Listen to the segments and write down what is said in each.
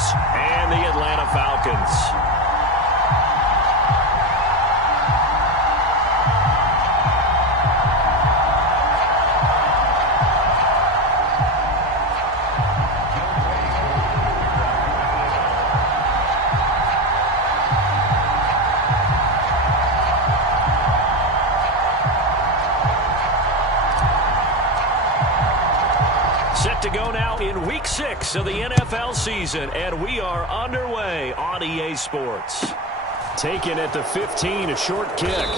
Bears and the Atlanta Falcons. Set to go now in Week 6 of the NFL season, and we are underway on EA Sports. Taken at the 15, a short kick.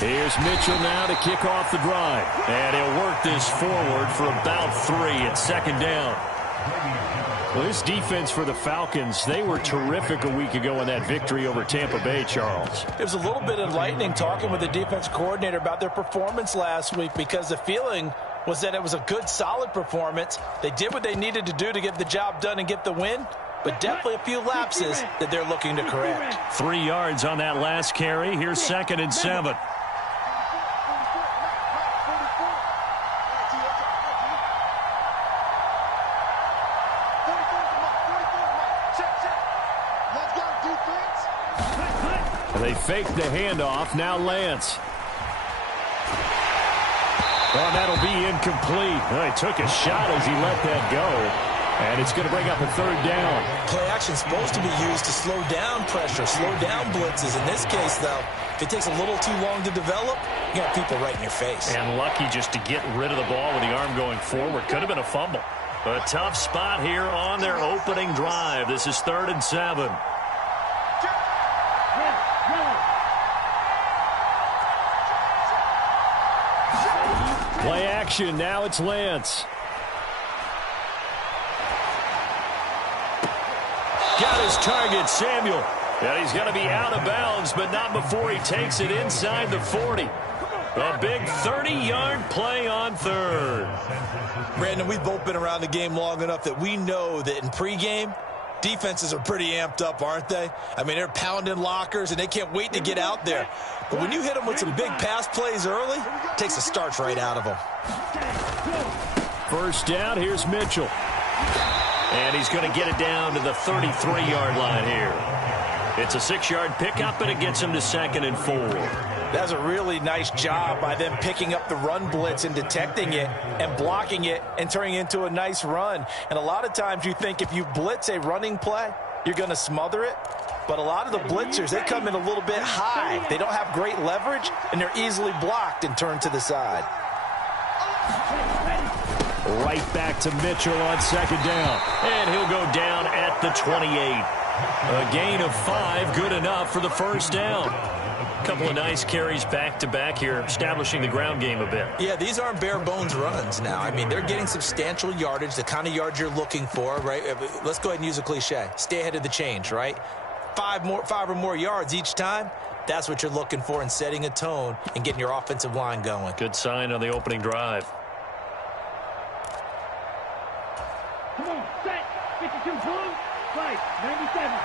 Here's Mitchell now to kick off the drive. And he'll work this forward for about 3 at second down. Well, this defense for the Falcons, they were terrific a week ago in that victory over Tampa Bay, Charles. It was a little bit enlightening talking with the defense coordinator about their performance last week, because the feeling was that it was a good, solid performance. They did what they needed to do to get the job done and get the win, but definitely a few lapses that they're looking to correct. 3 yards on that last carry. Here's 2nd and 7. They fake the handoff. Now Lance. Oh, that'll be incomplete. Well, he took a shot as he let that go. And it's going to bring up a 3rd down. Play action is supposed to be used to slow down pressure, slow down blitzes. In this case, though, if it takes a little too long to develop, you got people right in your face. And lucky just to get rid of the ball with the arm going forward. Could have been a fumble. A tough spot here on their opening drive. This is 3rd and 7. Play action. Now it's Lance. Got his target, Samuel. And he's going to be out of bounds, but not before he takes it inside the 40. A big 30-yard play on 3rd. Brandon, we've both been around the game long enough that we know that in pregame, defenses are pretty amped up, aren't they? I mean, they're pounding lockers, and they can't wait to get out there. But when you hit them with some big pass plays early, it takes the starch right out of them. 1st down, here's Mitchell. And he's going to get it down to the 33-yard line here. It's a 6-yard pickup, and it gets him to 2nd and 4. That's a really nice job by them picking up the run blitz and detecting it and blocking it and turning it into a nice run. And a lot of times you think if you blitz a running play, you're going to smother it. But a lot of the blitzers, they come in a little bit high. They don't have great leverage, and they're easily blocked and turned to the side. Right back to Mitchell on 2nd down. And he'll go down at the 28. A gain of 5, good enough for the 1st down. A couple of nice carries back-to-back here, establishing the ground game a bit. Yeah, these aren't bare-bones runs now. I mean, they're getting substantial yardage, the kind of yards you're looking for, right? Let's go ahead and use a cliche. Stay ahead of the change, right? 5 or more yards each time. That's what you're looking for in setting a tone and getting your offensive line going. Good sign on the opening drive. Come on, set. 52 blue, right, 97.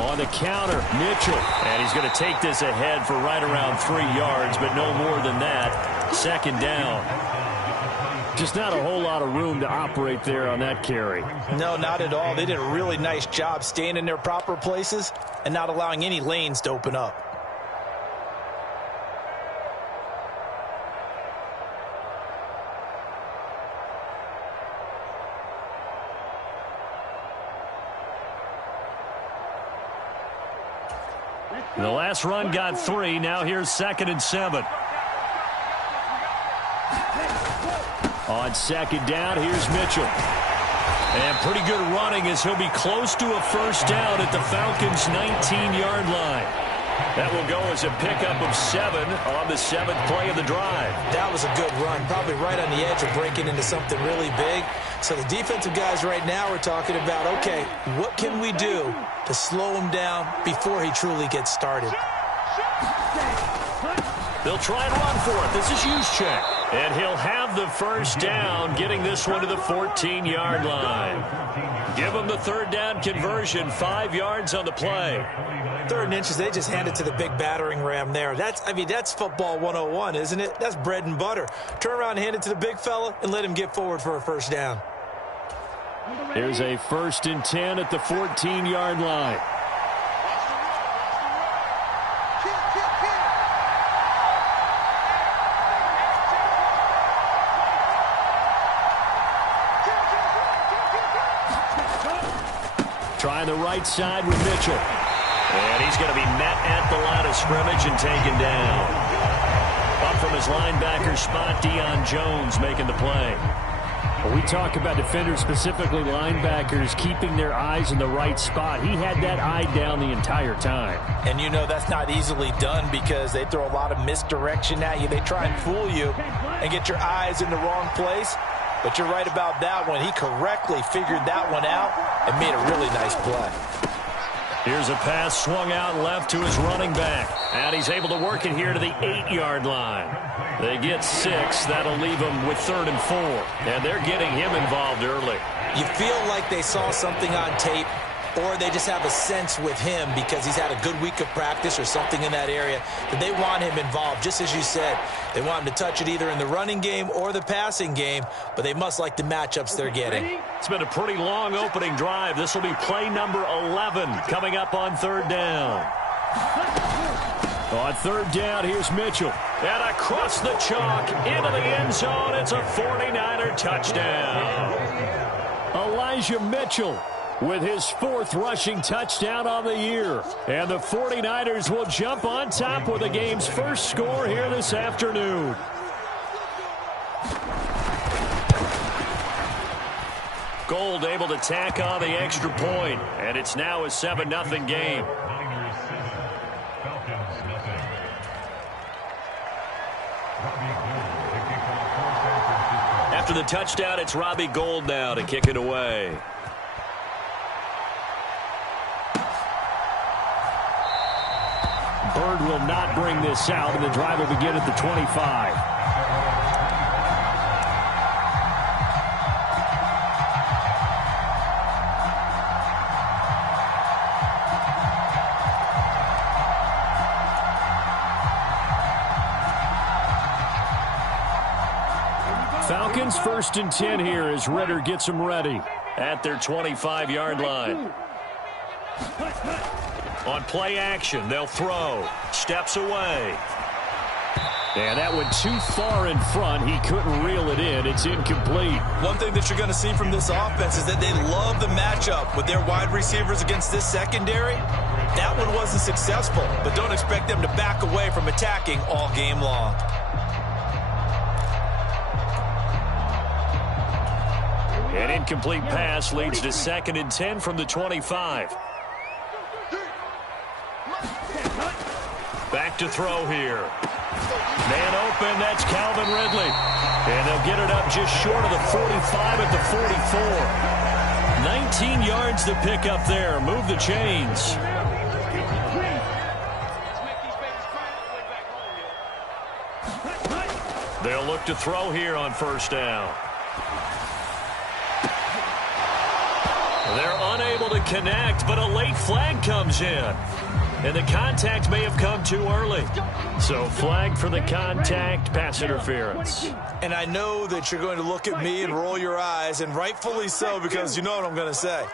On the counter, Mitchell. And he's going to take this ahead for right around 3 yards, but no more than that. 2nd down. Just not a whole lot of room to operate there on that carry. No, not at all. They did a really nice job staying in their proper places and not allowing any lanes to open up. The last run got 3. Now here's 2nd and 7. On 2nd down, here's Mitchell. And pretty good running as he'll be close to a first down at the Falcons' 19-yard line. That will go as a pickup of 7 on the 7th play of the drive. That was a good run, probably right on the edge of breaking into something really big. So the defensive guys right now are talking about, okay, what can we do to slow him down before he truly gets started? They'll try and run for it. This is Juszczyk. And he'll have the first down, getting this one to the 14-yard line. Give him the third down conversion, 5 yards on the play. 3rd and inches, they just hand it to the big battering ram there. That's football 101, isn't it? That's bread and butter. Turn around and hand it to the big fella and let him get forward for a first down. Here's a 1st and 10 at the 14-yard line. Try the right side with Mitchell. And he's going to be met at the line of scrimmage and taken down. Up from his linebacker spot, Deion Jones making the play. When we talk about defenders, specifically linebackers, keeping their eyes in the right spot, he had that eye down the entire time. And you know that's not easily done because they throw a lot of misdirection at you. They try and fool you and get your eyes in the wrong place. But you're right about that one. He correctly figured that one out and made a really nice play. Here's a pass swung out left to his running back. And he's able to work it here to the 8-yard line. They get 6. That'll leave them with 3rd and 4. And they're getting him involved early. You feel like they saw something on tape, or they just have a sense with him because he's had a good week of practice or something in that area that they want him involved. Just as you said, they want him to touch it either in the running game or the passing game, but they must like the matchups they're getting. It's been a pretty long opening drive. This will be play number 11 coming up on 3rd down. On 3rd down, here's Mitchell. And across the chalk into the end zone. It's a 49er touchdown. Elijah Mitchell with his 4th rushing touchdown on the year. And the 49ers will jump on top with the game's first score here this afternoon. Gold able to tack on the extra point, and it's now a 7-0 game. After the touchdown, it's Robbie Gould now to kick it away. Bird will not bring this out, and the drive will begin at the 25. Falcons 1st and 10 here as Ritter gets them ready at their 25-yard line. On play action, they'll throw. Steps away. And that went too far in front. He couldn't reel it in. It's incomplete. One thing that you're going to see from this offense is that they love the matchup with their wide receivers against this secondary. That one wasn't successful, but don't expect them to back away from attacking all game long. An incomplete pass leads to 2nd and 10 from the 25. Back to throw here. Man open, that's Calvin Ridley. And they'll get it up just short of the 45 at the 44. 19 yards to pick up there. Move the chains. They'll look to throw here on 1st down. They're unable to connect, but a late flag comes in. And the contact may have come too early. So flag for the contact, pass interference. And I know that you're going to look at me and roll your eyes, and rightfully so, because you know what I'm going to say.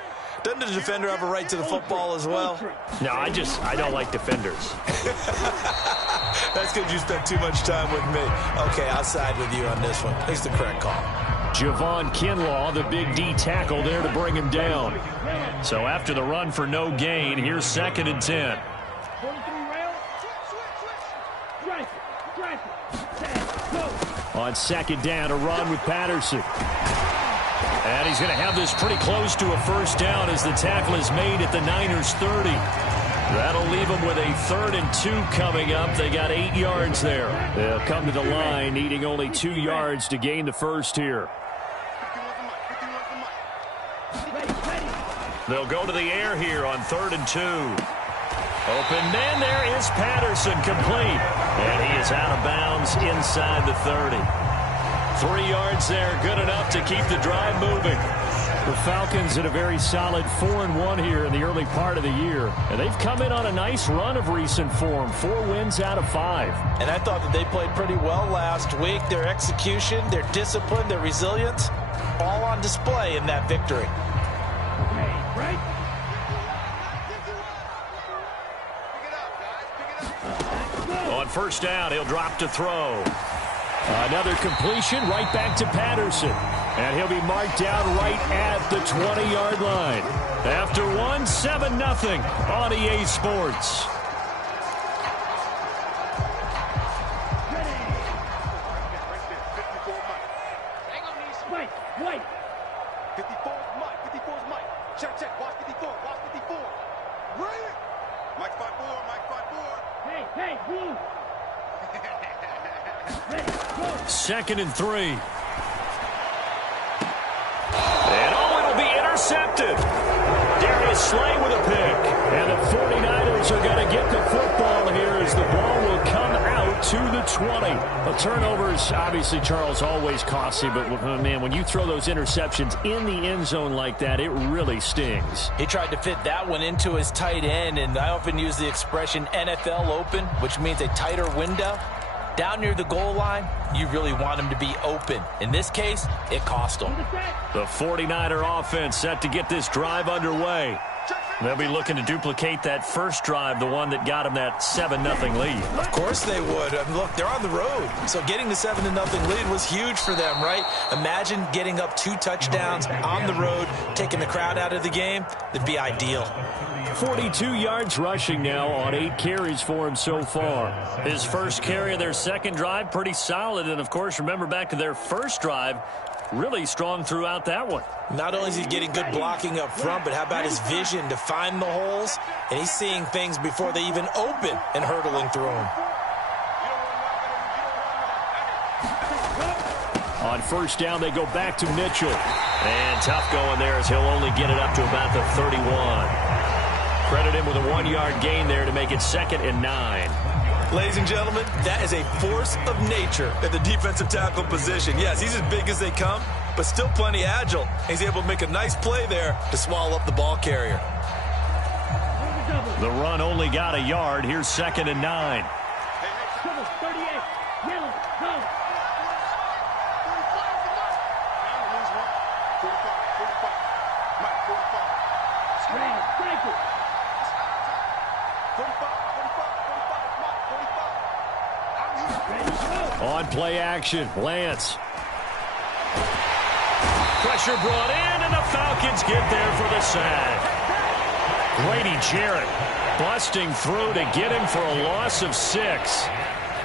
Doesn't the defender have a right to the football as well? No, I don't like defenders. That's because you spent too much time with me. Okay, I'll side with you on this one. It's the correct call. Javon Kinlaw, the big D tackle there to bring him down. So after the run for no gain, here's 2nd and 10. On 2nd down, a run with Patterson. And he's going to have this pretty close to a first down as the tackle is made at the Niners' 30. That'll leave them with a 3rd and 2 coming up. They got 8 yards there. They'll come to the line needing only 2 yards to gain the first here. They'll go to the air here on 3rd and 2. Open man, there is Patterson, complete. And he is out of bounds inside the 30. 3 yards there, good enough to keep the drive moving. The Falcons in a very solid 4-1 here in the early part of the year. And they've come in on a nice run of recent form. 4 wins out of 5. And I thought that they played pretty well last week. Their execution, their discipline, their resilience, all on display in that victory. On first down, he'll drop to throw. Another completion right back to Patterson. And he'll be marked down right at the 20-yard line. After 1, 7-0 on EA Sports. Wait. 54 is Mike. 54 is Mike. Check. Watch 54. Watch 54. Right. Mike 5-4. Mike 5-4. Hey, blue. Ready, go. 2nd and 3. And it'll be intercepted. Darius Slay with a pick. And the 49ers are going to get the football here as the ball will come out to the 20. A turnover is obviously, Charles, always costly, but man, when you throw those interceptions in the end zone like that, it really stings. He tried to fit that one into his tight end, and I often use the expression NFL open, which means a tighter window. Down near the goal line, you really want him to be open. In this case, it cost him. The 49er offense set to get this drive underway. They'll be looking to duplicate that first drive, the one that got them that 7-0 lead. Of course they would. I mean, look, they're on the road. So getting the 7-0 lead was huge for them, right? Imagine getting up 2 touchdowns on the road, taking the crowd out of the game. That'd be ideal. 42 yards rushing now on 8 carries for him so far. His first carry of their second drive, pretty solid. And, of course, remember back to their first drive, really strong throughout that one. Not only is he getting good blocking up front, but how about his vision to find the holes? And he's seeing things before they even open and hurdling through them. On first down, they go back to Mitchell. And tough going there as he'll only get it up to about the 31. Credit him with a 1-yard gain there to make it 2nd and 9. Ladies and gentlemen, that is a force of nature at the defensive tackle position. Yes, he's as big as they come, but still plenty agile. He's able to make a nice play there to swallow up the ball carrier. The run only got a yard. Here's 2nd and 9. 38, yellow, go. 45. Mike 45. Red, cycle. 45. On play action, Lance. Pressure brought in, and the Falcons get there for the sack. Grady Jarrett busting through to get him for a loss of 6.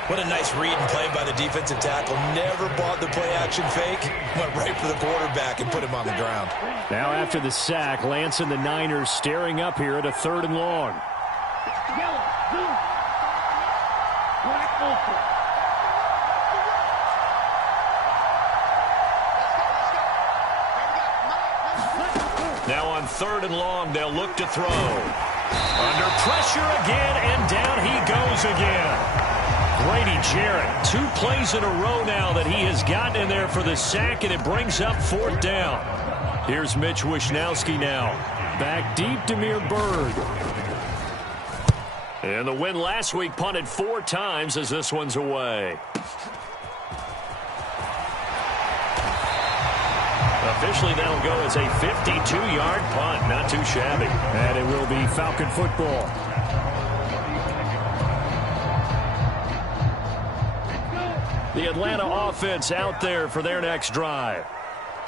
What a nice read and play by the defensive tackle. Never bought the play action fake. Went right for the quarterback and put him on the ground. Now after the sack, Lance and the Niners staring up here at a 3rd and long. Yellow, blue. Black, open. Now on 3rd and long, they'll look to throw. Under pressure again, and down he goes again. Grady Jarrett, 2 plays in a row now that he has gotten in there for the sack, and it brings up 4th down. Here's Mitch Wishnowski now. Back deep, Demir Bird. And the win last week punted 4 times as this one's away. Officially, that'll go as a 52-yard punt. Not too shabby. And it will be Falcon football. The Atlanta offense out there for their next drive.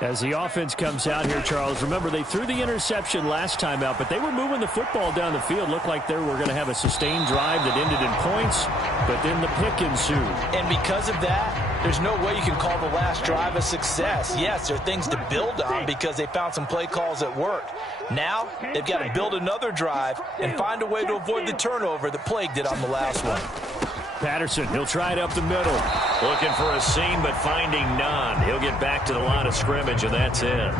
As the offense comes out here, Charles, remember they threw the interception last time out, but they were moving the football down the field. Looked like they were going to have a sustained drive that ended in points, but then the pick ensued. And because of that, there's no way you can call the last drive a success. Yes, there are things to build on because they found some play calls that worked. Now, they've got to build another drive and find a way to avoid the turnover that plagued it on the last one. Patterson, he'll try it up the middle. Looking for a seam, but finding none. He'll get back to the line of scrimmage, and that's it.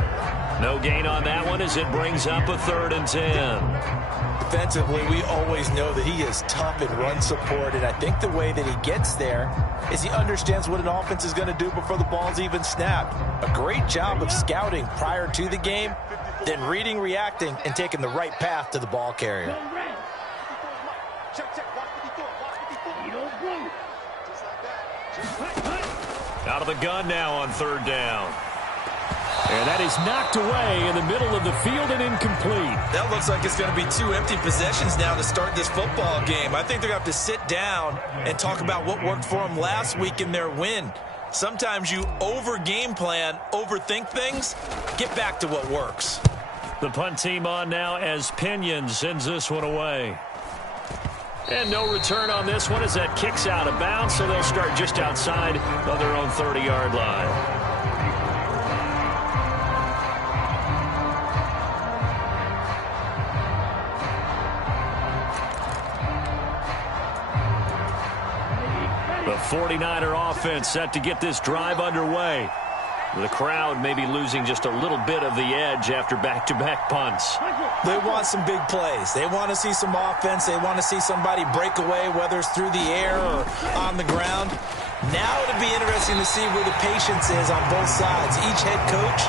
No gain on that one as it brings up a 3rd and 10. Defensively, we always know that he is tough in run support, and I think the way that he gets there is he understands what an offense is going to do before the ball's even snapped. A great job of scouting prior to the game, then reading, reacting, and taking the right path to the ball carrier. Out of the gun now on 3rd down. And that is knocked away in the middle of the field and incomplete. That looks like it's going to be 2 empty possessions now to start this football game. I think they're going to have to sit down and talk about what worked for them last week in their win. Sometimes you over-game plan, overthink things, get back to what works. The punt team on now as Pinion sends this one away. And no return on this one as that kicks out of bounds, so they'll start just outside of their own 30-yard line. The 49er offense set to get this drive underway. The crowd may be losing just a little bit of the edge after back-to-back punts. They want some big plays. They want to see some offense. They want to see somebody break away, whether it's through the air or on the ground. Now it'll be interesting to see where the patience is on both sides. Each head coach,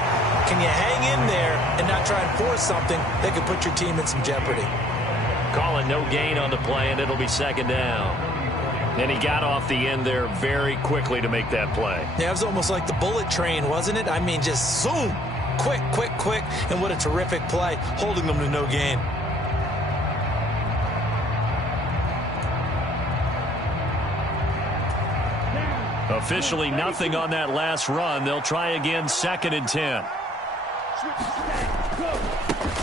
can you hang in there and not try and force something that could put your team in some jeopardy? Calling no gain on the play, and it'll be 2nd down. And he got off the end there very quickly to make that play. Yeah, it was almost like the bullet train, wasn't it? I mean, just zoom. Quick, quick, quick. And what a terrific play, holding them to no gain. Officially nothing on that last run. They'll try again, 2nd and 10.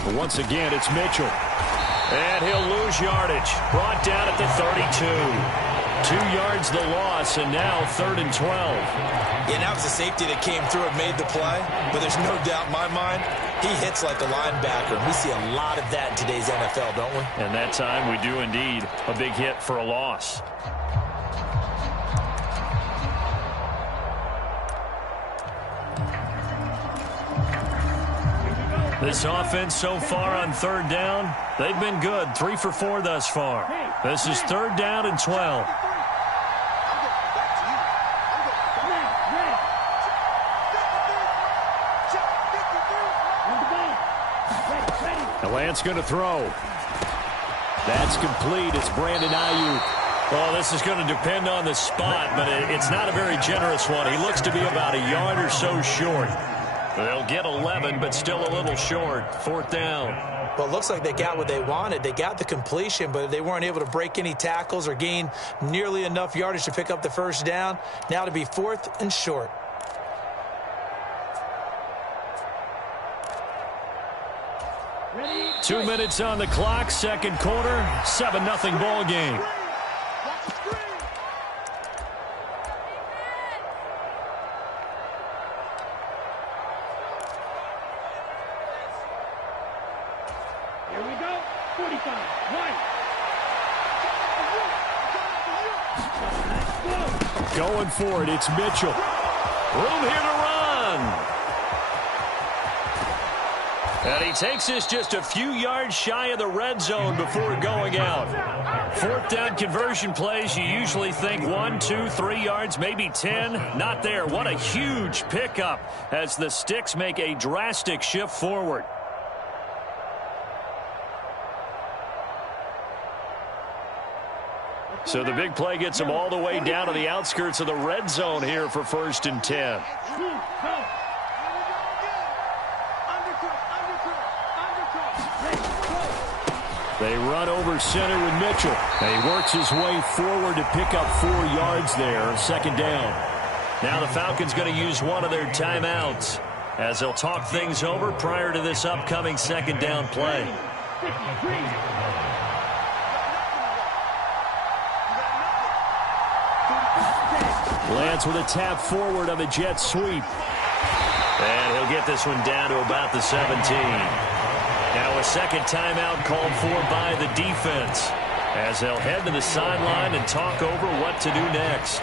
But once again, it's Mitchell. And he'll lose yardage. Brought down at the 32. 2 yards the loss, and now 3rd and 12. Yeah, now it's the safety that came through and made the play, but there's no doubt in my mind, he hits like a linebacker. We see a lot of that in today's NFL, don't we? And that time we do indeed. A big hit for a loss. This offense so far on 3rd down, they've been good. 3 for 4 thus far. This is 3rd down and 12. Lance going to throw. That's complete. It's Brandon Ayuk. Well, this is going to depend on the spot, but it's not a very generous one. He looks to be about a yard or so short. They'll get 11, but still a little short. 4th down. Well, it looks like they got what they wanted. They got the completion, but they weren't able to break any tackles or gain nearly enough yardage to pick up the 1st down. Now to be 4th and short. Ready? 2 minutes on the clock, 2nd quarter, 7-0 ball game. Here we go. 45. Right. Going for it, it's Mitchell. Room here to run. And he takes this just a few yards shy of the red zone before going out. 4th down conversion plays, you usually think 1, 2, 3 yards, maybe 10. Not there. What a huge pickup as the Sticks make a drastic shift forward. So the big play gets them all the way down to the outskirts of the red zone here for 1st and 10. They run over center with Mitchell. And he works his way forward to pick up 4 yards there, 2nd down. Now the Falcons going to use one of their timeouts as they'll talk things over prior to this upcoming 2nd down play. Lance with a tap forward on the jet sweep. And he'll get this one down to about the 17. Now a second timeout called for by the defense, as they'll head to the sideline and talk over what to do next.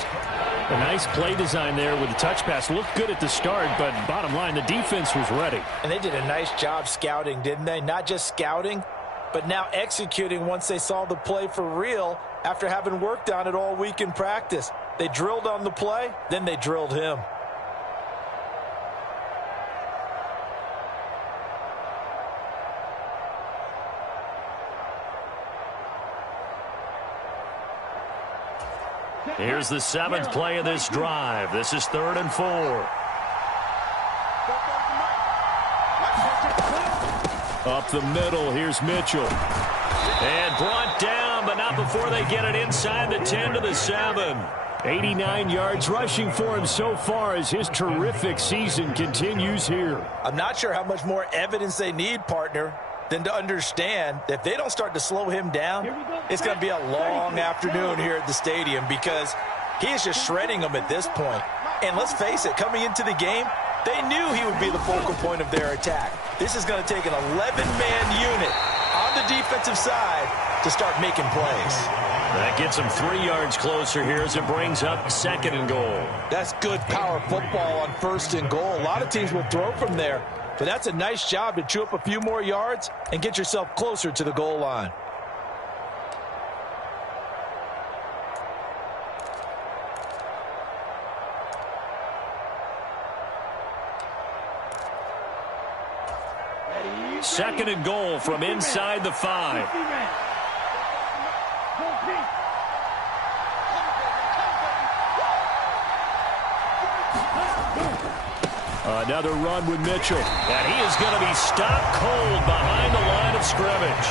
A nice play design there with the touch pass. Looked good at the start, but bottom line, the defense was ready. And they did a nice job scouting, didn't they? Not just scouting, but now executing once they saw the play for real after having worked on it all week in practice. They drilled on the play, then they drilled him. Here's the 7th play of this drive. This is 3rd and 4. Up the middle, here's Mitchell. And brought down, but not before they get it inside the 10 to the 7. 89 yards rushing for him so far as his terrific season continues here. I'm not sure how much more evidence they need, partner, than to understand that if they don't start to slow him down, it's going to be a long afternoon here at the stadium, because he is just shredding them at this point. And let's face it, coming into the game, they knew he would be the focal point of their attack. This is going to take an 11-man unit on the defensive side to start making plays. That gets him 3 yards closer here as it brings up 2nd and goal. That's good power football on 1st and goal. A lot of teams will throw from there, but that's a nice job to chew up a few more yards and get yourself closer to the goal line. Second and goal from inside the 5. Another run with Mitchell. And he is going to be stopped cold behind the line of scrimmage.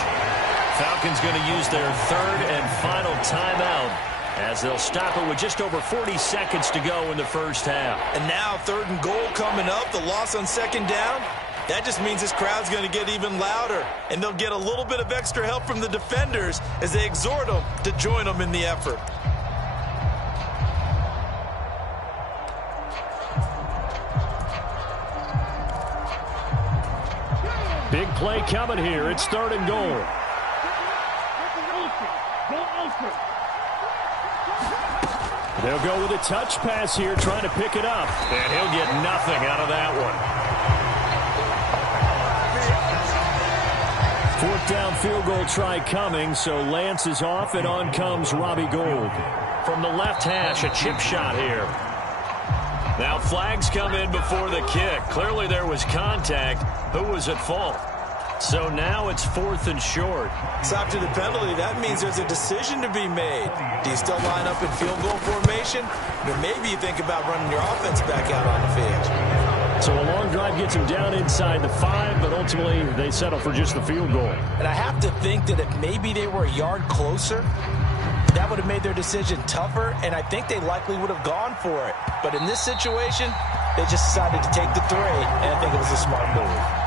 Falcons going to use their 3rd and final timeout, as they'll stop it with just over 40 seconds to go in the first half. And now 3rd and goal coming up. The loss on 2nd down. That just means this crowd's going to get even louder, and they'll get a little bit of extra help from the defenders as they exhort them to join them in the effort. Big play coming here. It's 3rd and goal. They'll go with a touch pass here, trying to pick it up. And he'll get nothing out of that one. 4th down field goal try coming, so Lance is off, and on comes Robbie Gould. From the left hash, a chip shot here. Now flags come in before the kick. Clearly there was contact. Who was at fault? So now it's 4th and short. So after the penalty, that means there's a decision to be made. Do you still line up in field goal formation? Or maybe you think about running your offense back out on the field. So a long drive gets him down inside the 5, but ultimately they settle for just the field goal. And I have to think that if maybe they were a yard closer, that would have made their decision tougher, and I think they likely would have gone for it. But in this situation, they just decided to take the 3, and I think it was a smart move.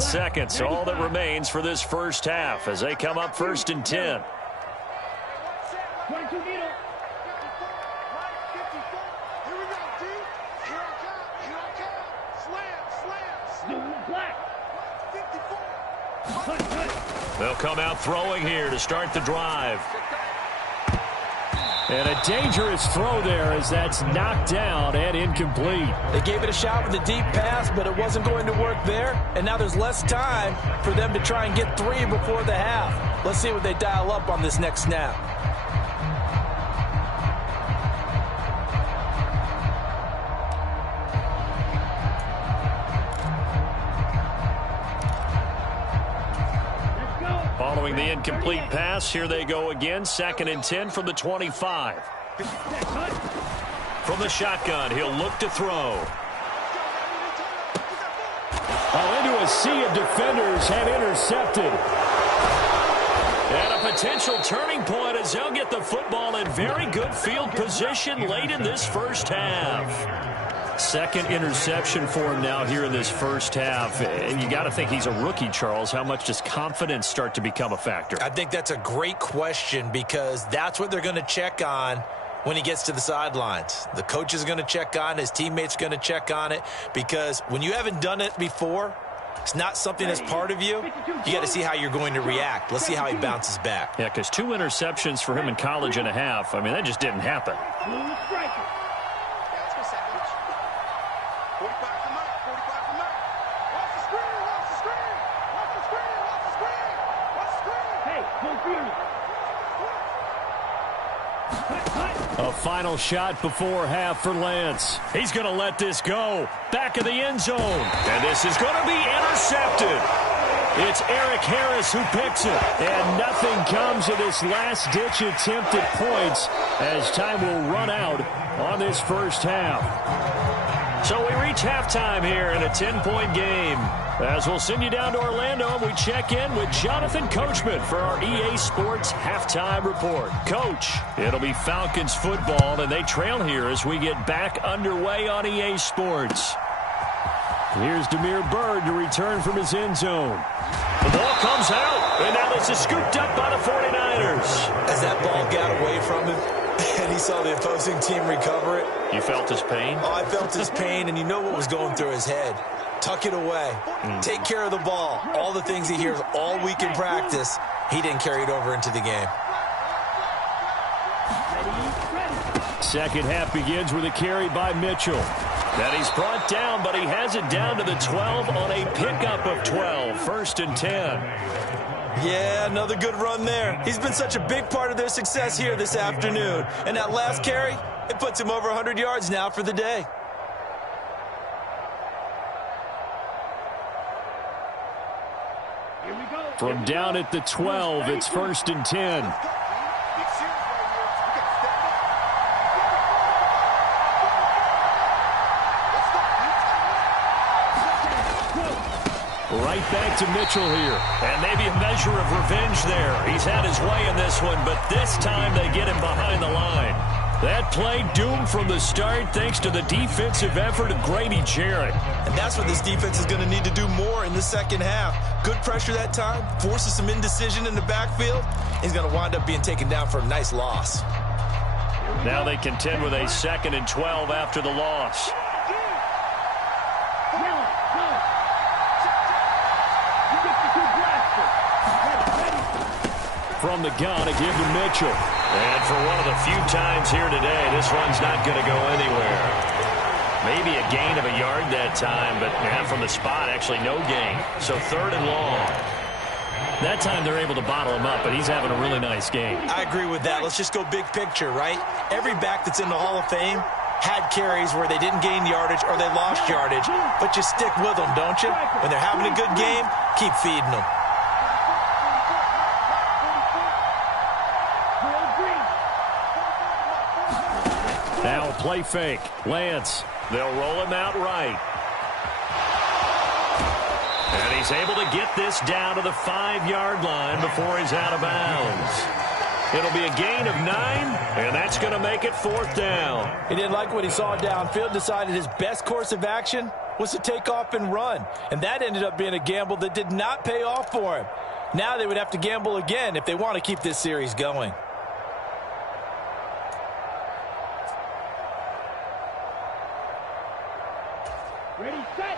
Seconds, all that remains for this first half as they come up 1st and 10. 22 meter. They'll come out throwing here to start the drive. And a dangerous throw there as that's knocked down and incomplete. They gave it a shot with a deep pass, but it wasn't going to work there. And now there's less time for them to try and get 3 before the half. Let's see what they dial up on this next snap. Following the incomplete pass, here they go again. 2nd and 10 from the 25. From the shotgun, he'll look to throw. Into a sea of defenders and intercepted. And a potential turning point as they'll get the football in very good field position late in this first half. Second interception for him now here in this first half. And you got to think he's a rookie, Charles. How much does confidence start to become a factor? I think that's a great question because that's what they're going to check on when he gets to the sidelines. The coach is going to check on it. His teammates are going to check on it because when you haven't done it before, it's not something that's part of you. You got to see how you're going to react. Let's see how he bounces back. Yeah, because 2 interceptions for him in college and a half. I mean, that just didn't happen. A final shot before half for Lance. He's going to let this go. Back of the end zone. And this is going to be intercepted. It's Eric Harris who picks it. And nothing comes of this last-ditch attempt at points as time will run out on this first half. So we reach halftime here in a 10-point game. As we'll send you down to Orlando, and we check in with Jonathan Coachman for our EA Sports Halftime Report. Coach, it'll be Falcons football, and they trail here as we get back underway on EA Sports. Here's Damiere Byrd to return from his end zone. The ball comes out, and now this is scooped up by the 49ers. As that ball got away from him, and he saw the opposing team recover it. You felt his pain? Oh, I felt his pain, and you know what was going through his head. Tuck it away. Take care of the ball. All the things he hears all week in practice, he didn't carry it over into the game. Second half begins with a carry by Mitchell. That he's brought down, but he has it down to the 12 on a pickup of 12. 1st and 10. Yeah, another good run there. He's been such a big part of their success here this afternoon. And that last carry, it puts him over 100 yards now for the day. From down at the 12, it's 1st and 10. Right back to Mitchell here. And maybe a measure of revenge there. He's had his way in this one, but this time they get him behind the line. That play doomed from the start thanks to the defensive effort of Grady Jarrett. And that's what this defense is going to need to do more in the second half. Good pressure that time, forces some indecision in the backfield. He's going to wind up being taken down for a nice loss. Now they contend with a 2nd and 12 after the loss. From the gun, a give to Mitchell. And for one of the few times here today, this one's not going to go anywhere. Maybe a gain of a yard that time, but from the spot, actually no gain. So 3rd and long. That time they're able to bottle him up, but he's having a really nice game. I agree with that. Let's just go big picture, right? Every back that's in the Hall of Fame had carries where they didn't gain yardage or they lost yardage, but you stick with them, don't you? When they're having a good game, keep feeding them. Now a play fake. Lance. They'll roll him out right. And he's able to get this down to the 5-yard line before he's out of bounds. It'll be a gain of 9, and that's going to make it 4th down. He didn't like what he saw downfield, decided his best course of action was to take off and run. And that ended up being a gamble that did not pay off for him. Now they would have to gamble again if they want to keep this series going. Ready, set.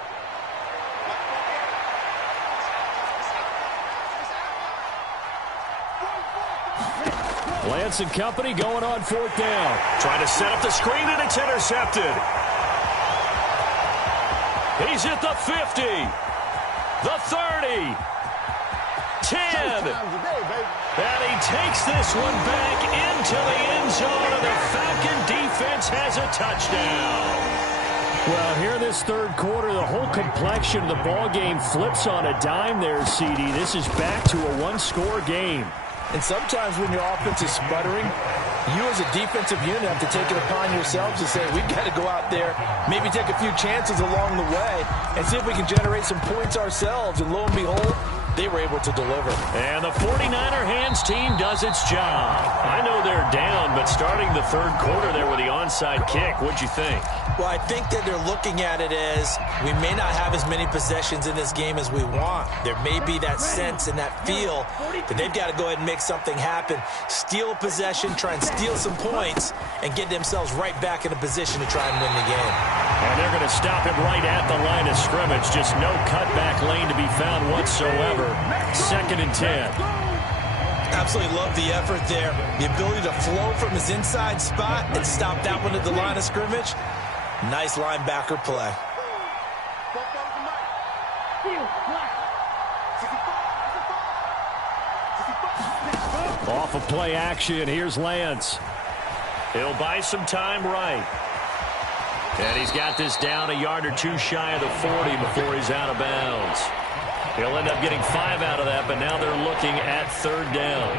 Lance and company going on 4th down. Trying to set up the screen, and it's intercepted. He's at the 50, the 30, 10. And he takes this one back into the end zone, and the Falcon defense has a touchdown. Well, here in this 3rd quarter, the whole complexion of the ball game flips on a dime there, CD. This is back to a 1-score game. And sometimes when your offense is sputtering, you as a defensive unit have to take it upon yourselves to say, we've got to go out there, maybe take a few chances along the way, and see if we can generate some points ourselves. And lo and behold, they were able to deliver. And the 49er hands team does does its job. I know they're down, but starting the third quarter there with the onside kick, what'd you think? Well, I think that they're looking at it as we may not have as many possessions in this game as we want. There may be that sense and that feel that they've got to go ahead and make something happen. Steal a possession, try and steal some points, and get themselves right back in a position to try and win the game. And they're going to stop it right at the line of scrimmage. Just no cutback lane to be found whatsoever. 2nd and 10. Absolutely love the effort there. The ability to flow from his inside spot and stop that one at the line of scrimmage. Nice linebacker play. Off of play action, here's Lance. He'll buy some time right. And he's got this down a yard or two shy of the 40 before he's out of bounds. He'll end up getting 5 out of that, but now they're looking at 3rd down.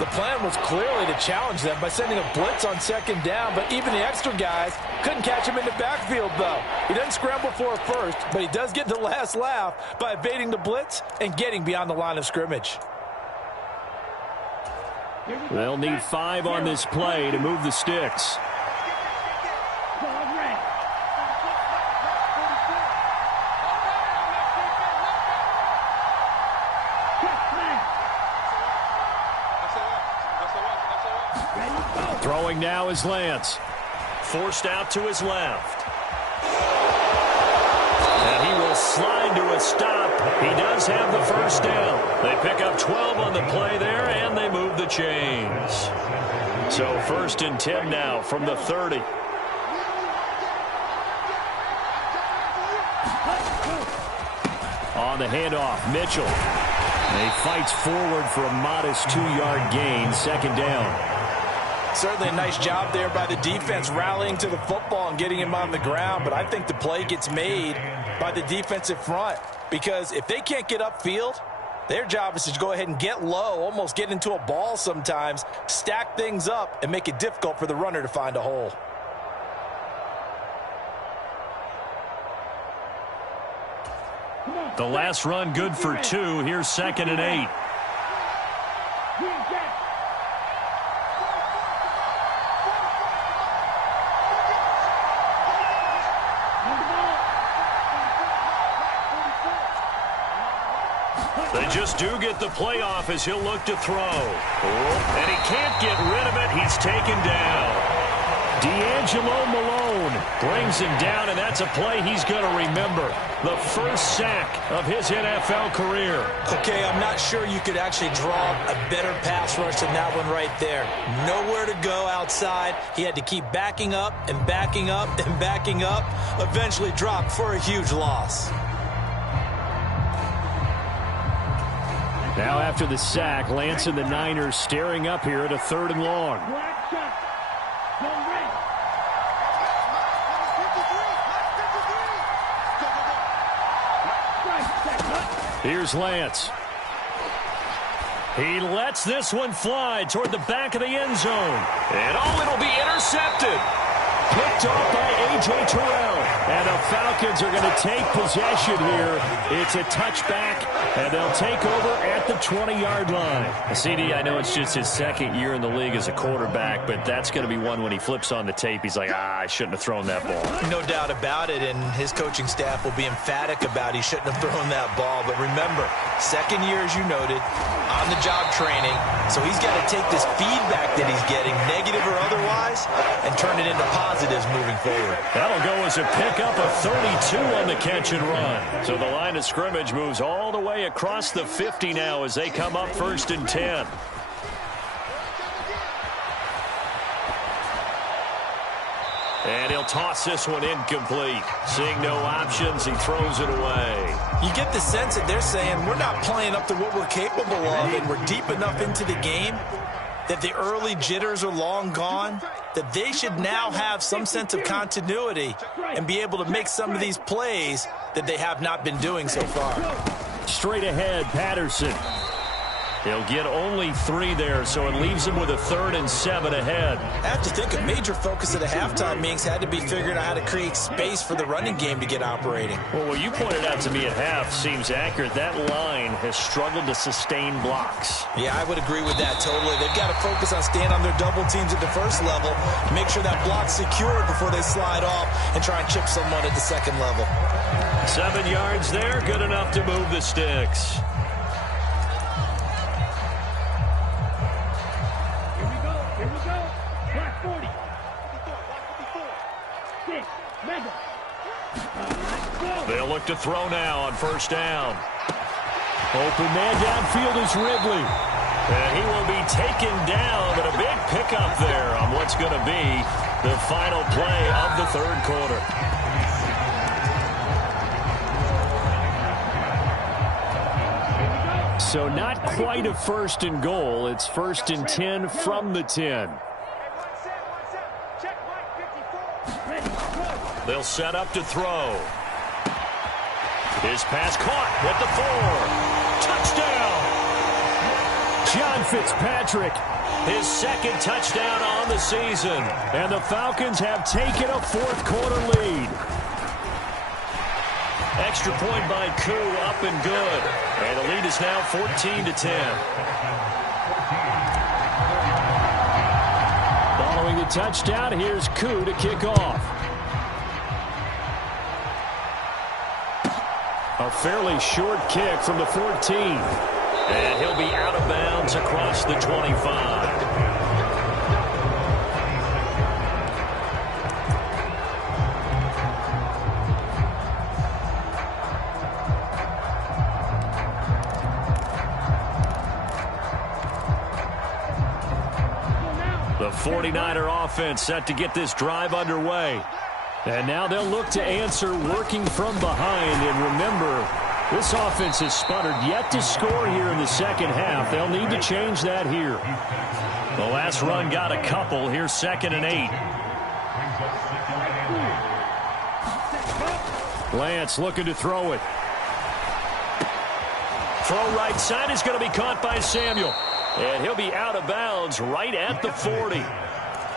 The plan was clearly to challenge them by sending a blitz on 2nd down, but even the extra guys couldn't catch him in the backfield, though. He doesn't scramble for a first, but he does get the last laugh by evading the blitz and getting beyond the line of scrimmage. They'll need 5 on this play to move the sticks. Throwing now is Lance. Forced out to his left. And he will slide to a stop. He does have the 1st down. They pick up 12 on the play there, and they move the chains. So 1st and 10 now from the 30. On the handoff, Mitchell. And he fights forward for a modest 2-yard gain, 2nd down. Certainly a nice job there by the defense rallying to the football and getting him on the ground, but I think the play gets made by the defensive front because if they can't get upfield, their job is to go ahead and get low, almost get into a ball sometimes, stack things up, and make it difficult for the runner to find a hole. The last run good for 2. Here's 2nd and 8. They just do get the playoff as he'll look to throw. And he can't get rid of it. He's taken down. D'Angelo Malone brings him down, and that's a play he's going to remember. The first sack of his NFL career. Okay, I'm not sure you could actually draw a better pass rush than that one right there. Nowhere to go outside. He had to keep backing up and backing up and backing up. Eventually dropped for a huge loss. Now after the sack, Lance and the Niners staring up here at a 3rd and long. Here's Lance. He lets this one fly toward the back of the end zone. And it'll be intercepted. Picked off by A.J. Terrell. And the Falcons are going to take possession here. It's a touchback, and they'll take over at the 20-yard line. CD, I know it's just his 2nd year in the league as a quarterback, but that's going to be one when he flips on the tape. He's like, I shouldn't have thrown that ball. No doubt about it, and his coaching staff will be emphatic about he shouldn't have thrown that ball. But remember, 2nd year, as you noted, on-the-job training. So he's got to take this feedback that he's getting, negative or otherwise, and turn it into positives moving forward. That'll go as a pickup of 32 on the catch and run. So the line of scrimmage moves all the way across the 50 now as they come up 1st and 10. And he'll toss this one incomplete. Seeing no options, he throws it away. You get the sense that they're saying we're not playing up to what we're capable of, and we're deep enough into the game that the early jitters are long gone, that they should now have some sense of continuity and be able to make some of these plays that they have not been doing so far. Straight ahead, Patterson. He'll get only 3 there, so it leaves him with a 3rd and 7 ahead. I have to think a major focus of the halftime meetings had to be figuring out how to create space for the running game to get operating. Well, what you pointed out to me at half seems accurate. That line has struggled to sustain blocks. Yeah, I would agree with that totally. They've got to focus on staying on their double teams at the first level, make sure that block's secured before they slide off and try and chip someone at the second level. 7 yards there, good enough to move the sticks. They'll look to throw now on first down. Open man downfield is Ridley. And he will be taken down, but a big pickup there on what's going to be the final play of the 3rd quarter. So not quite a 1st and goal. It's 1st and 10 from the 10. They'll set up to throw. His pass caught with the 4. Touchdown! John Fitzpatrick, his 2nd touchdown on the season. And the Falcons have taken a 4th quarter lead. Extra point by Koo, up and good. And the lead is now 14-10. Following the touchdown, here's Koo to kick off. A fairly short kick from the 14. And he'll be out of bounds across the 25. The 49er offense set to get this drive underway. And now they'll look to answer working from behind. And remember, this offense has sputtered yet to score here in the second half. They'll need to change that here. The last run got a couple. Here's 2nd and 8. Lance looking to throw it. Throw right side is going to be caught by Samuel. And he'll be out of bounds right at the 40.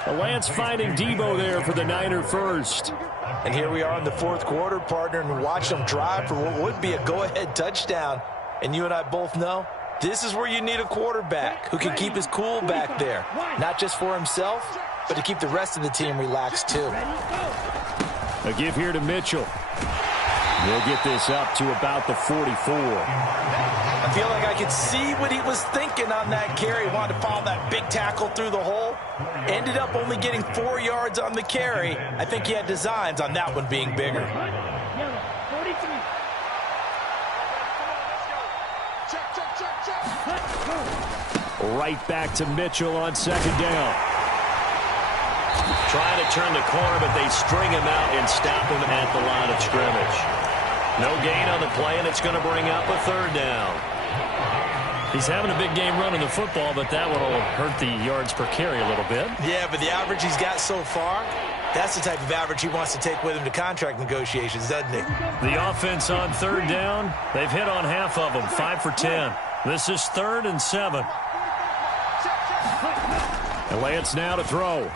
Lance finding Debo there for the Niner first. And here we are in the 4th quarter, partner, and watch them drive for what would be a go-ahead touchdown. And you and I both know this is where you need a quarterback who can keep his cool back there. Not just for himself, but to keep the rest of the team relaxed too. A give here to Mitchell. They'll get this up to about the 44. I feel like I could see what he was thinking on that carry. He wanted to follow that big tackle through the hole. Ended up only getting 4 yards on the carry. I think he had designs on that one being bigger. Right back to Mitchell on 2nd down. Trying to turn the corner, but they string him out and stop him at the line of scrimmage. No gain on the play, and it's going to bring up a 3rd down. He's having a big game running the football, but that one will hurt the yards per carry a little bit. Yeah, but the average he's got so far, that's the type of average he wants to take with him to contract negotiations, doesn't he? The offense on 3rd down, they've hit on half of them, 5 for 10. This is 3rd and 7. And Lance now to throw.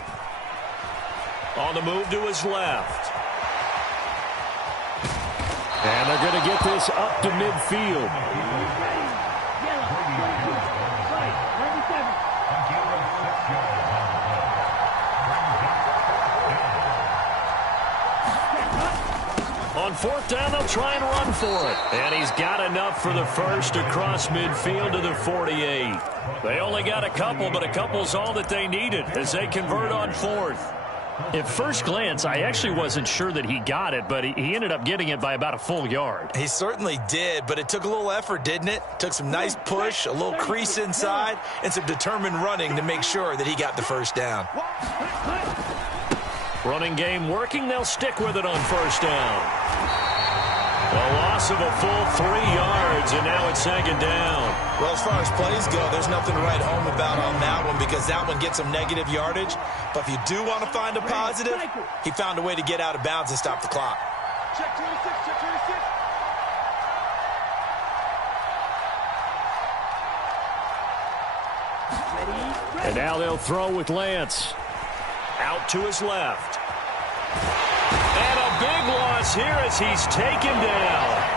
On the move to his left. And they're going to get this up to midfield. On 4th down, they'll try and run for it. And he's got enough for the first across midfield to the 48. They only got a couple, but a couple's all that they needed as they convert on 4th. At first glance, I actually wasn't sure that he got it, but he ended up getting it by about a full yard. He certainly did, but it took a little effort, didn't it? Took some nice push, a little crease inside, and some determined running to make sure that he got the first down. Running game working. They'll stick with it on 1st down. A loss of a full 3 yards, and now it's 2nd down. Well, as far as plays go, there's nothing to write home about on that one because that one gets some negative yardage. But if you do want to find a positive, he found a way to get out of bounds and stop the clock. Check 26, check 26. And now they'll throw with Lance. Out to his left. And a big loss here as he's taken down.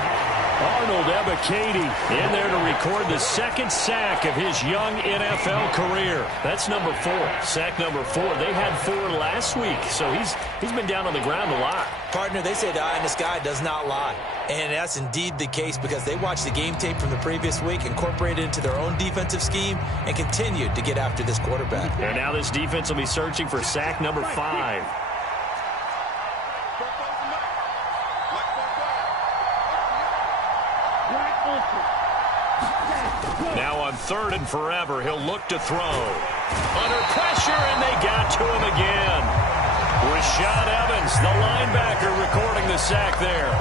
Arnold Ebiketie in there to record the second sack of his young NFL career. That's number 4. Sack number 4. They had 4 last week, so he's been down on the ground a lot. Partner, they say the eye in the sky does not lie. And that's indeed the case because they watched the game tape from the previous week, incorporated it into their own defensive scheme, and continued to get after this quarterback. And now this defense will be searching for sack number 5. Now on 3rd and forever, he'll look to throw. Under pressure, and they got to him again. Rashad Evans, the linebacker, recording the sack there.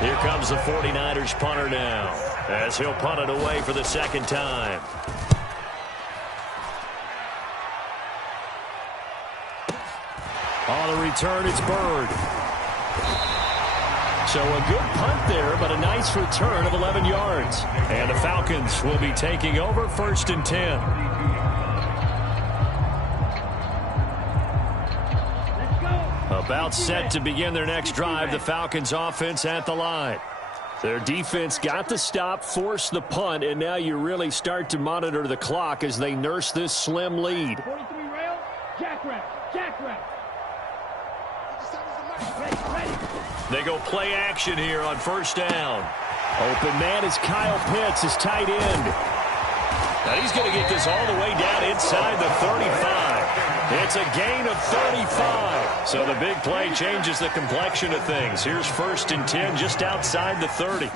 Here comes the 49ers punter now, as he'll punt it away for the second time. On the return, it's Bird. So a good punt there, but a nice return of 11 yards. And the Falcons will be taking over 1st and 10. About set to begin their next drive, the Falcons offense at the line. Their defense got the stop, forced the punt, and now you really start to monitor the clock as they nurse this slim lead. 43 rail, jackrabbit. They go play action here on 1st down. Open man is Kyle Pitts, his tight end. Now he's going to get this all the way down inside the 35. It's a gain of 35. So the big play changes the complexion of things. Here's 1st and 10 just outside the 30.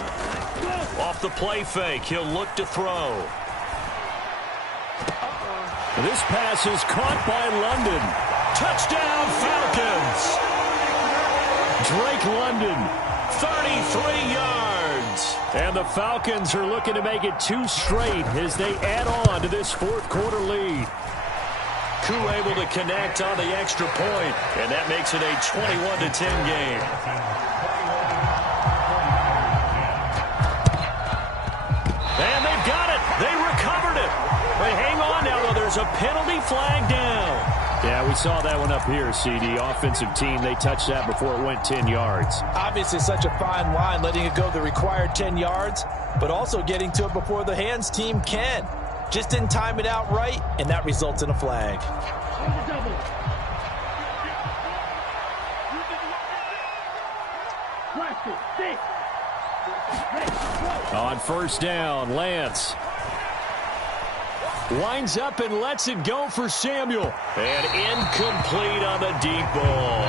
Off the play fake, he'll look to throw. This pass is caught by London. Touchdown Falcons! Drake London, 33 yards. And the Falcons are looking to make it 2 straight as they add on to this 4th quarter lead. Koo able to connect on the extra point, and that makes it a 21-10 game. And they've got it. They recovered it. But hang on now, though. There's a penalty flag down. Yeah, we saw that one up here, CD. Offensive team, they touched that before it went 10 yards. Obviously such a fine line, letting it go the required 10 yards, but also getting to it before the hands team can. Just didn't time it out right, and that results in a flag. On 1st down, Lance winds up and lets it go for Samuel. And incomplete on the deep ball.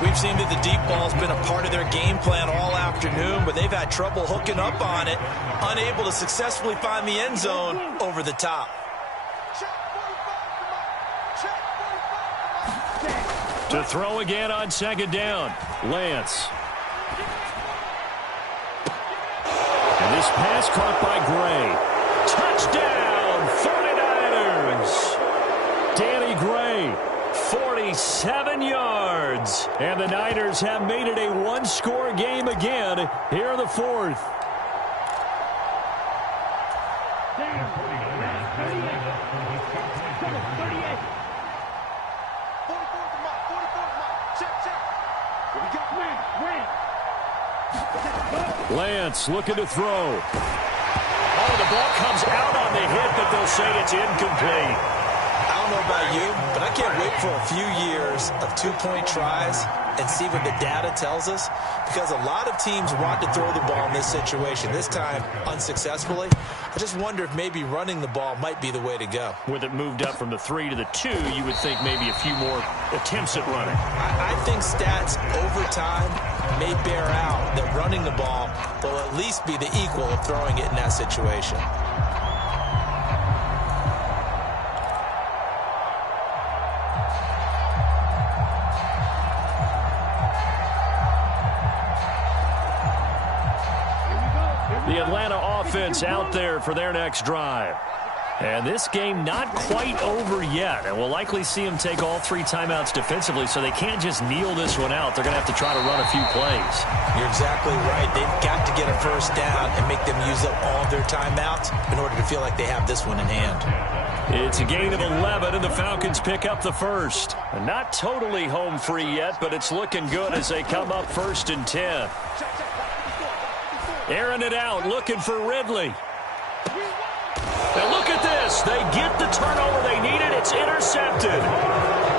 We've seen that the deep ball's been a part of their game plan all afternoon, but they've had trouble hooking up on it, unable to successfully find the end zone over the top. To throw again on 2nd down, Lance. And this pass caught by Gray. Touchdown, 49ers. Danny Gray, 47 yards. And the Niners have made it a 1-score game again here in the 4th. Lance looking to throw. Oh, the ball comes out on the hit, but they'll say it's incomplete. I don't know about you, but I can't wait for a few years of 2-point tries and see what the data tells us, because a lot of teams want to throw the ball in this situation, this time unsuccessfully. I just wonder if maybe running the ball might be the way to go. With it moved up from the 3 to the 2, you would think maybe a few more attempts at running. I think stats over time may bear out that running the ball will at least be the equal of throwing it in that situation. The Atlanta offense out there for their next drive. And this game not quite over yet. And we'll likely see them take all 3 timeouts defensively, so they can't just kneel this one out. They're going to have to try to run a few plays. You're exactly right. They've got to get a first down and make them use up all their timeouts in order to feel like they have this one in hand. It's a gain of 11, and the Falcons pick up the first. Not totally home free yet, but it's looking good as they come up 1st and 10. Airing it out, looking for Ridley. Now look at this. They get the turnover they needed. It's intercepted.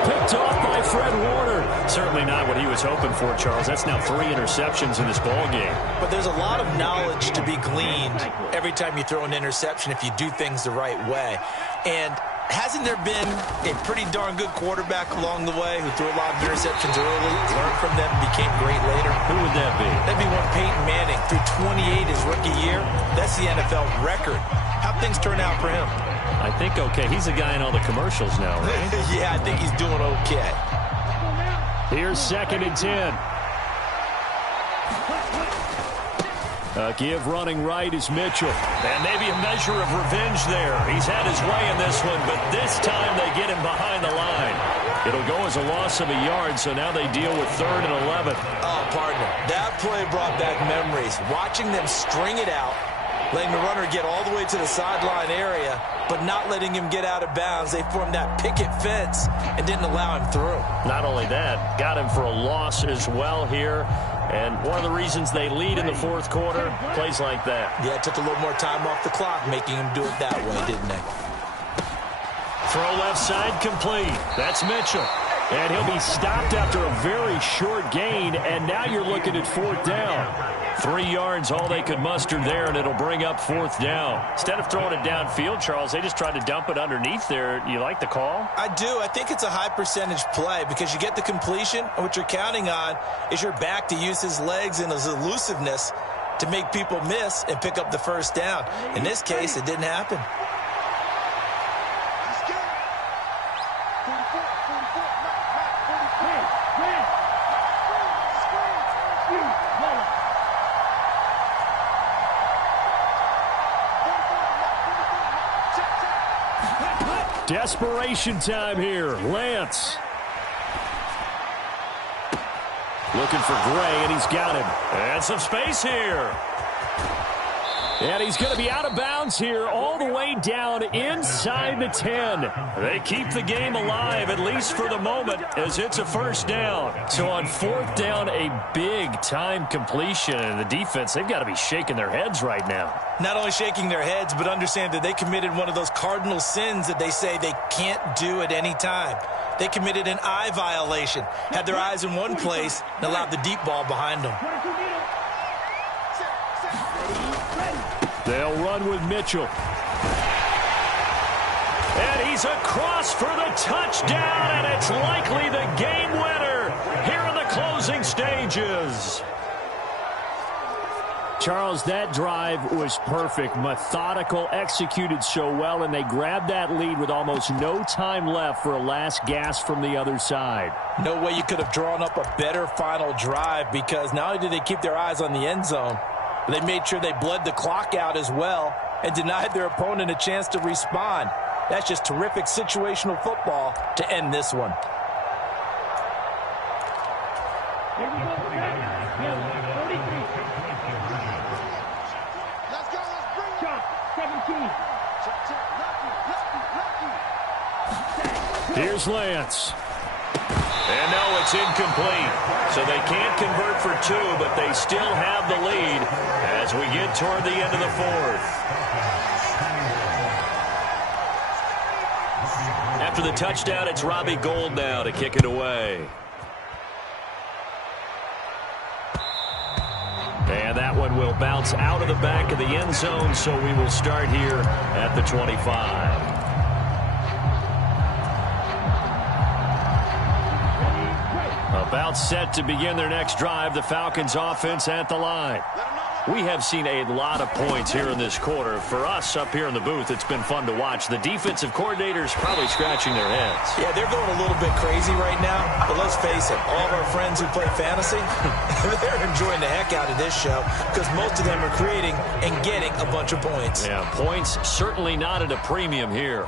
Picked off by Fred Warner. Certainly not what he was hoping for, Charles. That's now 3 interceptions in this ball game. But there's a lot of knowledge to be gleaned every time you throw an interception if you do things the right way. And hasn't there been a pretty darn good quarterback along the way who threw a lot of interceptions early, learned from them, became great later? Who would that be? That'd be one Peyton Manning. Threw 28 his rookie year. That's the NFL record. How'd things turn out for him? I think okay. He's a guy in all the commercials now, right? Yeah, I think he's doing okay. Here's 2nd and 10. Give running right is Mitchell. And maybe a measure of revenge there. He's had his way in this one, but this time they get him behind the line. It'll go as a loss of a yard, so now they deal with 3rd and 11. Oh, partner, that play brought back memories. Watching them string it out, letting the runner get all the way to the sideline area, but not letting him get out of bounds. They formed that picket fence and didn't allow him through. Not only that, got him for a loss as well here. And one of the reasons they lead in the 4th quarter, plays like that. Yeah, it took a little more time off the clock, making him do it that way, didn't they? Throw left side complete. That's Mitchell. And he'll be stopped after a very short gain. And now you're looking at 4th down. 3 yards, all they could muster there, and it'll bring up 4th down. Instead of throwing it downfield, Charles, they just tried to dump it underneath there. You like the call? I do. I think it's a high percentage play because you get the completion, and what you're counting on is your back to use his legs and his elusiveness to make people miss and pick up the first down. In this case, it didn't happen. Desperation time here. Lance. Looking for Gray, and he's got him. And some space here. And he's going to be out of bounds here all the way down inside the 10. They keep the game alive, at least for the moment, as it's a first down. So on 4th down, a big-time completion. And the defense, they've got to be shaking their heads right now. Not only shaking their heads, but understand that they committed one of those cardinal sins that they say they can't do at any time. They committed an eye violation, had their eyes in one place, and allowed the deep ball behind them. They'll run with Mitchell. And he's across for the touchdown, and it's likely the game winner here in the closing stages. Charles, that drive was perfect, methodical, executed so well, and they grabbed that lead with almost no time left for a last gasp from the other side. No way you could have drawn up a better final drive, because not only did they keep their eyes on the end zone, but they made sure they bled the clock out as well and denied their opponent a chance to respond. That's just terrific situational football to end this one. Here we go. 17. Here's Lance. And no, it's incomplete. So they can't convert for 2, but they still have the lead as we get toward the end of the 4th. After the touchdown, it's Robbie Gould now to kick it away. And that one will bounce out of the back of the end zone, so we will start here at the 25. About set to begin their next drive. The Falcons offense at the line. We have seen a lot of points here in this quarter. For us up here in the booth, it's been fun to watch. The defensive coordinators probably scratching their heads. Yeah, they're going a little bit crazy right now. But let's face it, all of our friends who play fantasy, they're enjoying the heck out of this show because most of them are creating and getting a bunch of points. Yeah, points certainly not at a premium here.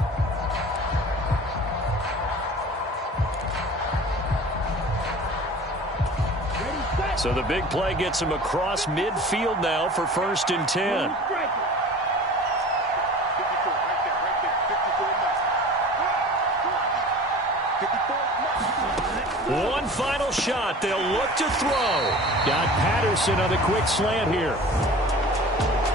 So the big play gets him across midfield now for 1st and 10. One final shot. They'll look to throw. Got Patterson on the quick slant here.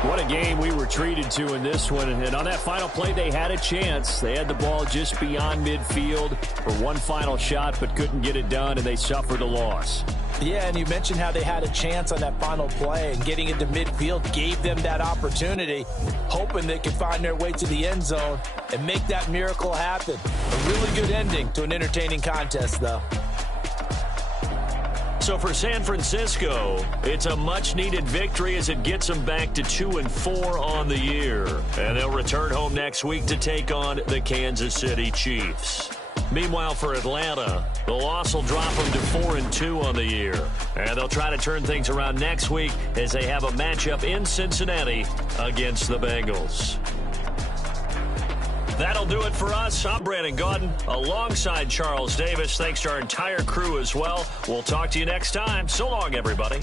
What a game we were treated to in this one. And on that final play, they had a chance. They had the ball just beyond midfield for one final shot, but couldn't get it done, and they suffered a loss. Yeah, and you mentioned how they had a chance on that final play, and getting into midfield gave them that opportunity, hoping they could find their way to the end zone and make that miracle happen. A really good ending to an entertaining contest, though. So for San Francisco, it's a much-needed victory as it gets them back to 2-4 on the year. And they'll return home next week to take on the Kansas City Chiefs. Meanwhile, for Atlanta, the loss will drop them to 4-2 on the year. And they'll try to turn things around next week as they have a matchup in Cincinnati against the Bengals. That'll do it for us. I'm Brandon Gaudin alongside Charles Davis. Thanks to our entire crew as well. We'll talk to you next time. So long, everybody.